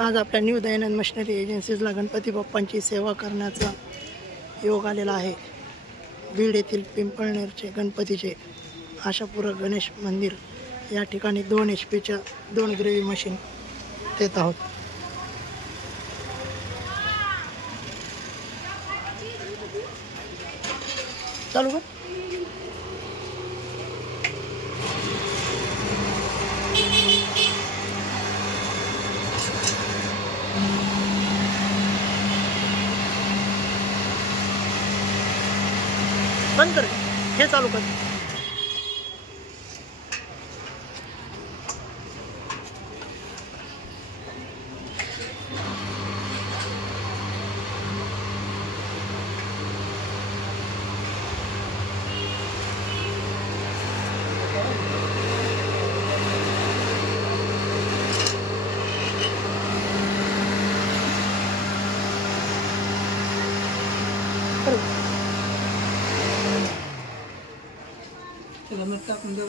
आज आपल्या न्यू दयानंद मशिनरी एजन्सीजला गणपती बाप्पांची सेवा करण्याचा योग आलेला आहे। बीड येथील पिंपळनेरचे गणपतीचे आशापूरक गणेश मंदिर या ठिकाणी 2 HP च्या 2 ग्रेव्ही मशीन देत आहोत। चालू कर। बंद कर, हे चालू कर। त्याला टाकून द्या।